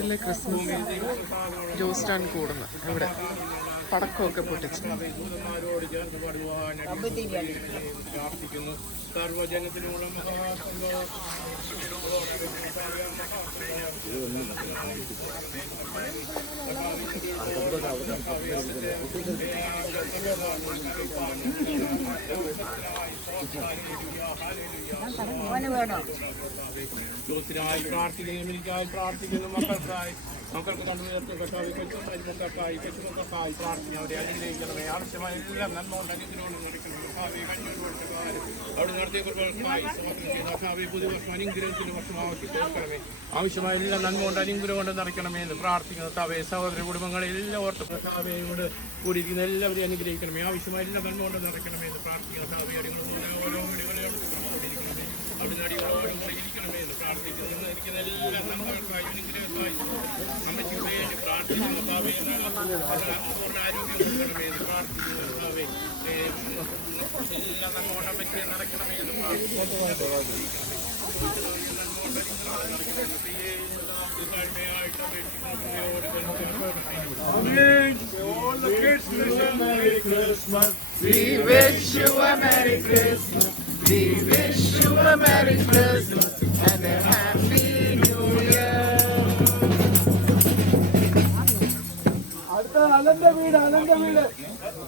വീട്ടിലെ ക്രിസ്മസ് ജോസ്റ്റാൻ കൂടുന്നു ഇവിടെ പടക്കമൊക്കെ പൊട്ടിച്ച് സർവജനത്തിനുള്ള ജ്യോതിരായി പ്രാർത്ഥിക്കുന്നു, എനിക്കായി പ്രാർത്ഥിക്കുന്നു, മക്കൾക്കായി മക്കൾക്ക് കണ്ടുയർത്തും കർത്താവ് കൊച്ചുമക്കൾക്കായി കൊച്ചുമക്കൾക്കായി പ്രാർത്ഥിക്കുന്നു. അവരെ അനുഗ്രഹിക്കണമേ. ആവശ്യമായ എല്ലാ നന്മ കൊണ്ട് അനുഗ്രഹം നടക്കണം. അവിടെ നടത്തിയ കുടുംബങ്ങൾക്കായി കർത്താവ് പുതുവർഷം അനുഗ്രഹത്തിന്റെ വർഷമാക്കി തീർക്കണമേ. ആവശ്യമായ എല്ലാ നന്മ കൊണ്ട് അനുഗ്രഹം കൊണ്ട് നിറയ്ക്കണമേ എന്ന് പ്രാർത്ഥിക്കുന്നു. കർത്താവെ സഹോദര കുടുംബങ്ങളെ എല്ലാം ഓർത്ത് കർത്താവയോട് കൂടിയിരിക്കുന്ന എല്ലാവരെയും അനുഗ്രഹിക്കണമേ. ആവശ്യമായ എല്ലാ നന്മ കൊണ്ട് നിറയ്ക്കണമേ എന്ന് പ്രാർത്ഥിക്കുന്നു. കർത്താവെ ഓരോ വിളികളെയും അവിടെ അടികളോടും ഇരിക്കണമേ എന്ന് പ്രാർത്ഥിക്കുന്നു. ഇരിക്കുന്ന എല്ലാ നന്മകൾക്കായി അനുഗ്രഹമായി അമ്മയ്ക്ക് വേണ്ടി പ്രാർത്ഥിക്കുന്നു. കർത്താവെ ആരോഗ്യം കൊടുക്കണമേ എന്ന് പ്രാർത്ഥിക്കുന്നു. കർത്താവെ എല്ലാ നന്മ കൊണ്ട് അമ്മയ്ക്ക് നിറയ്ക്കണമേ എന്ന് പ്രാർത്ഥിക്കുന്നു. Merry Christmas. We wish you a Merry Christmas. We wish you a Merry Christmas and a Happy New Year. അടുത്ത അനന്ത വീട്